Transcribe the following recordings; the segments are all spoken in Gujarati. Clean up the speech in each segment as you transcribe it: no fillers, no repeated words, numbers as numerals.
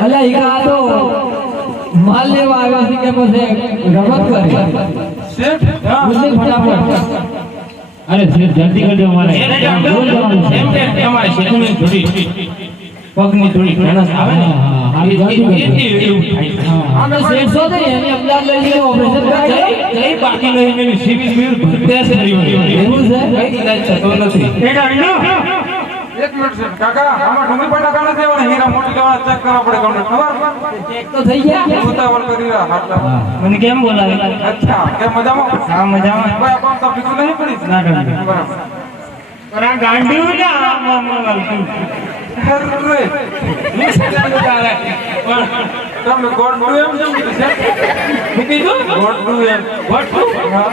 અલ્યા ઈકા તો માલ લેવા આવ્યા છે કે પછી રમત કરી શેઠ મુદ્દે ફટાફટ અરે શેઠ જલ્દી કરજો મારે એમ કે તમારે શેઠની થોડી પગની થોડી ઘણસ આવે ને અમે શેઠ છો ને એને અમદાવાદ લઈ જઈને ઓપરેશન કરાવી જઈ બાકી નહીં મેં સિવિલ બિલ ભરતે છે એવું છે કઈ ઇલાજ થતો નથી એક મિનિટ છે કાકા આમાં ઢુંગળી બટાકા નથી આવવાના હીરા મોટી લેવાના ચેક કરવા પડે તમને ખબર ચેક તો થઈ ગયા ઉતાવળ કરી રહ્યા હાટલા મને કેમ બોલાવે અચ્છા કેમ મજામાં હા મજામાં ભાઈ આપણ તો ફિકર નહીં પડી ના ડર બરાબર પર આ ગાંડી ના અરે તમે ગોડનું એમ કેમ કીધું છે હું કીધું ગોડનું એમ વોટ હા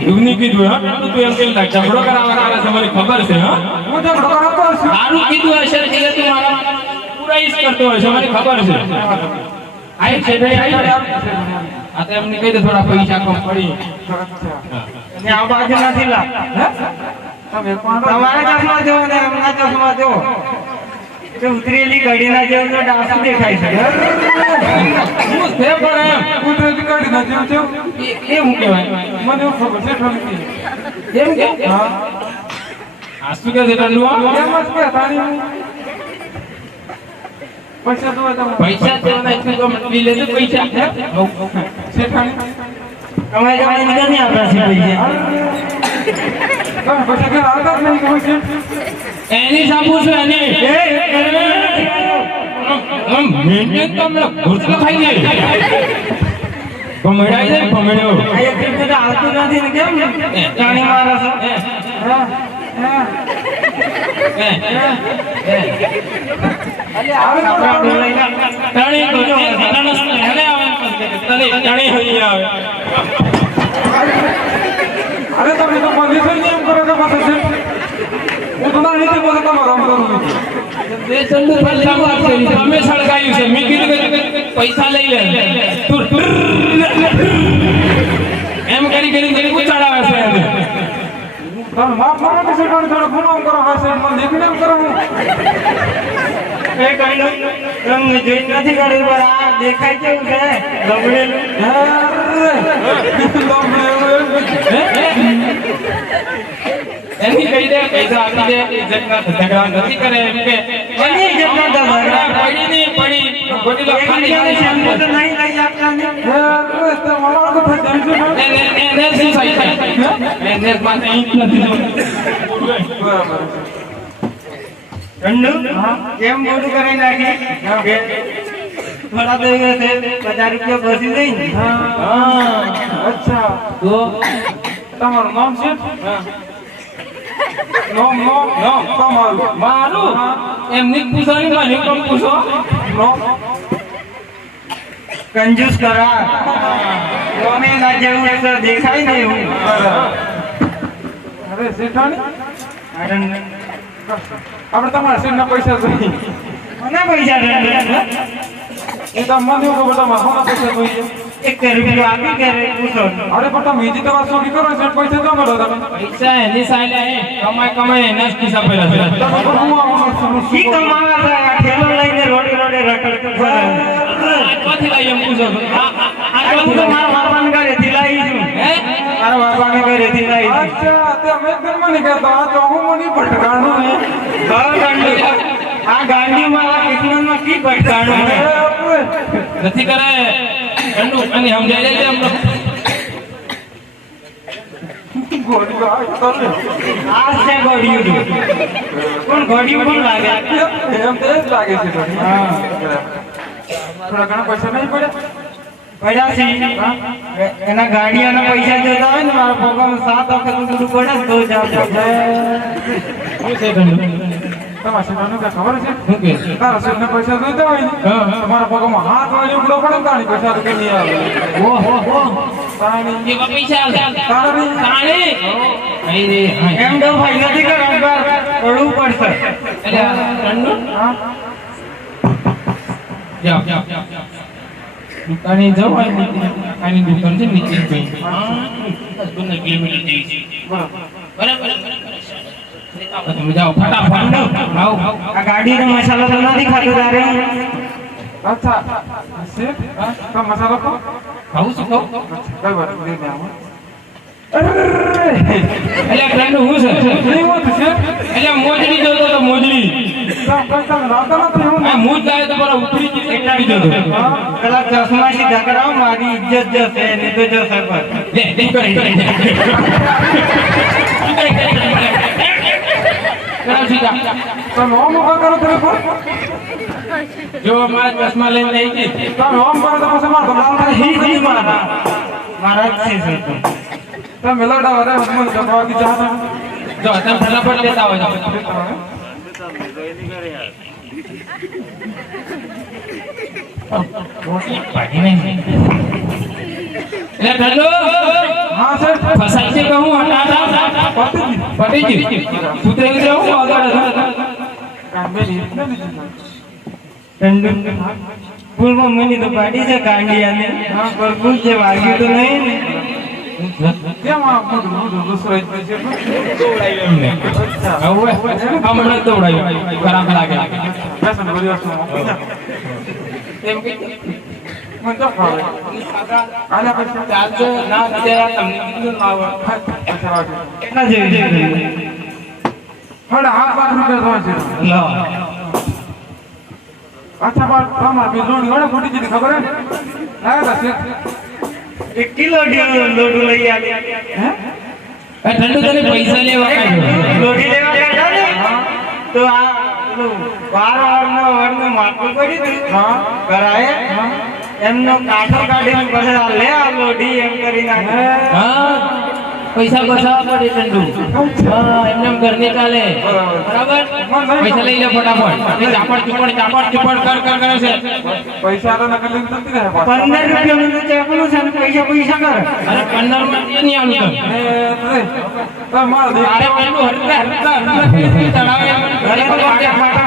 એવું નહીં કીધું હા તું એમ કેમ લાગ ઝઘડો કરાવવા આવે છે મને ખબર છે હા હું ઝઘડો કરાવતો છું સારું કીધું હશે એટલે તું મારા પૂરા ઈસ કરતો હશે મને ખબર છે આઈ છે ભાઈ આ તો એમને કહી દે થોડા પૈસા કમ પડી અને આ બાજુ નથી લા તમે કોણ તમારા ચશ્મા જો ને એમના ચશ્મા જો તે ઉતરેલી ઘડીના જેવું તો ડાસુ દેખાય છે હું છે પણ એમ કુદરતી કાઢી ના જેવું છે એ હું કહેવાય મને એવું ખબર છે ઠલકી એમ કે હા આ શું કે છે ટંડુ એમ જ કે તારી પૈસા દો તમે પૈસા તો નહીં તો મતલી લેજો પૈસા શેઠાણી તમારે જવાની નીકળ નહીં આપણા છે પૈસા તમે પૈસા ઘર આવતા જ નહીં ખબર છે એની સાબુ છે એની મેં તમને ઘૂસલો ખાઈ ગઈ ભમેડાઈ જાય ભમેડ્યો આ એક ટ્રીપ તો આવતું નથી ને કેમ જાણી મારો છો અલે આવે આપણા બોલાઈ તાણી તો નણસ હેલે આવે તાણી હોઈ આવે અરે તમે તો પોઝિશન એમ કરો છો પાછો છે હું તો ના રીતે બોલો તમારો આમ કરું છું બે ચંદુ પૈસા વાત કરી તમે સળગાયું છે મેં કીધું કે પૈસા લઈ લે તું એમ કરી ઉચાડાવે છે એને તમે માફ મારો કે શેઠાણી થોડો ગુનો કરો હા શેઠ મને દેખીને એમ કરો હું એ કઈનો રંગ જોઈ નથી કાઢ્યું પર આ દેખાય કેવું છે ગબડેલું એની કહી દે પૈસા આપી દે ઇજ્જત ના ઝઘડા નથી કરે એમ કે એની ઇજ્જત ના ઝઘડા પડી નહીં પડી ગોટીલો ખાલી શેમ્પુ તો નહીં લઈ આપતા ને એને શું થાય એને પાસે ઈંટ નથી બરાબર ઠંડુ કેમ મોટું કરી નાખી થોડા દિવસે 50 રૂપિયા બચી જાય ને હા અચ્છા તો તમારું નામ છે નામ તમારું મારું એમની પૂછવાની મને કેમ પૂછો નામ કંજૂસ કરા તમે ના જેવું તો દેખાય નહીં હું અરે શેઠાણી આપણે તમારા શેઠના પૈસા જોઈએ મને પૈસા દે એ તો મને એવું ખબર તમારા કોના પૈસા જોઈએ 1 રૂપિયો આપી કરે પૂછો અરે પણ તમે બીજી તમારે ચોરી કરો શેઠ પૈસા તો મળો તમે પૈસા એની સાઈડે કમાય એના જ ખિસ્સા પેલા છે ઈ કમાવા જાય ઠેલો લઈને રોડે રખડતો ફરે આ કોથી લઈ એમ પૂછો આ તો મારા બાપાને ઘરેથી લાવી છું હે મારા બાપાને ઘરેથી લાવી છું અચ્છા તે અમે ઘરમાં નહીં કરતા આ તો હું મને ભટકાણું હે આ ગાંડી મારા કિસ્મતમાં કી ભટકાણું હે નથી કરે કંડુ અને સમજાય લે અમને ગોળી આ છે ગોળીયું કોણ ગોળીયું કોણ લાગે એમ તો જ લાગે છે થોડી હા થોડા ઘણા પૈસા નહીં પડ્યા પડ્યા છે એના ગાડીઓના પૈસા જોતા હોય ને મારા પગારમાં 7 વખત બધું પડે તો જ આવશે શું છે કંડુ? તમારા શેઠાને કાંઈ ખબર છે શું કે? તારા શેઠને પૈસા જોઈતા હોય ને તમારા પગમાં હાથ વાળી ઉગડો પડે ને તાણી પૈસા તો કે નહીં આવે ઓહો તાણી એ પૈસા તાણી તાણી અહીં રે એમ તો ભાઈ નથી કે રંગવાર પડવું પડશે એટલે કંડુ હા જાઓ દુકાને જાઓ આની દુકાન છે નીચે ભાઈ 15 કિલોમીટર જેવી છે બરાબર તમે જાઓ ફટાફટ આવો આ ગાડીનો મસાલો તો નથી ખાતો તારે અચ્છા શેઠ તો મસાલો ખાઓ ખાવું શું ખાવું કઈ વાત લઈને આવો એટલે ફ્રેન્ડ હું છે નહીં હોત શેઠ એટલે મોજડી જોતો તો મોજડી પૈસા લાવતા નથી હું આ મૂજ લાવે તો મારા ઉપરી ગઈ એટલા જોતો પેલા ચશ્મા સીધા કરાવો મારી ઇજ્જત જશે નહીં તો જશે પર લે લે કરે કરાવ સીધા તમે ઓમ ઉભા કરો તમે પણ જો મારા ચશ્મા લઈને લઈ ગઈ તમે ઓમ કરો તો પછી મારો લાલ ઈ મારા મારા જ છે તો તમે લડાવા રે મને જવા કી જાતા જો તમે ફટાફટ લેતા આવો પાડી નહીં એટલે ઠંડો હા સર ફસાઈ છે કહું હટા પટી ગઈ કૂતરે જાઉં આગળ કામે નહીં ફૂલમાં મની તો પાડી છે કાંડિયાને હા પર ફૂલ છે વાગ્યું તો નહીં ને કેમ આ બધું દૂસરો છે દોડાયું એમને હવે હમણાં દોડાયું ખરાબ લાગે બેસન ભરી વસ્તુ એમ કે મને તો ફાવે આના પૈસા ચાલશે ના અત્યારે તમને કીધું ના આવે અચ્છા વાગે કેટલા જેવી છે હડ 8 લાખ રૂપિયા થવા છે લો અચ્છા બાર તમાર બે જોડી ગણે ફૂટી ગઈ ખબર હે લાગે છે 1 કિલો લોડું લઈ આવી હે ઠંડુ તને પૈસા લેવા કાઢ્યો લોડી લેવા ગયા ને તો આ વારનો માપું કરી દીધું હા કરાય એમનો કાઠો કાઢીને પછી આ લે આ લોડી એમ કરી નાખે હા પૈસા બચાવવા પડે ઠંડુ હા એમને ઘરની ચાલે બરાબર પૈસા લઈ લે ફટાફટ એ ચાપડ ચુપડ કર કરે છે પૈસા તો નકલ લઈને જતી રહે 15 રૂપિયાનું તો ચેકનું છે ને પૈસા કરે અરે 15 માં નહીં આવતું તો માર દે અરે પેલું હરતા ચડાવે ઘરે તો વાગે ફાટા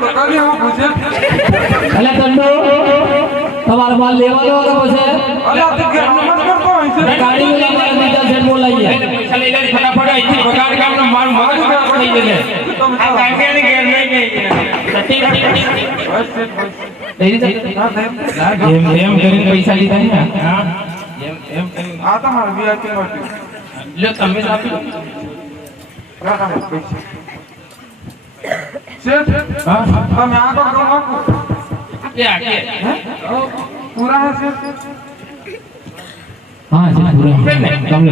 બતાવી હું પૂછે એટલે ઠંડુ તમારે માલ લેવાનો હતો પછી અરે આ તો ઘરનો મત કરતો હોય છે ગાડી લઈને બીજા શેર બોલાવીએ પૈસા લઈ લે ફટાફટ અહીંથી બગાડ ગામનો માલ મગજ ખરાબ થઈ જશે આ કાંડિયાની ઘેર નહીં ગઈ એમ કરીને પૈસા લીધા ને હા એમ આ તમારે વીઆઈપી મળતી લ્યો તમે જ આપી દો રાખો પૈસા શેઠ હા તમે આ તો કરો નાખો કે આકે પૂરા હે શેઠ હા છે પૂરા તમને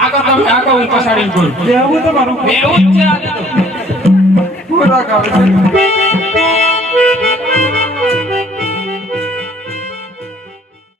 આગળ તમે આગળ હું પછાડીને બોલ લેવું તમારું એવું જ છે આ તો પૂરા કાવે છે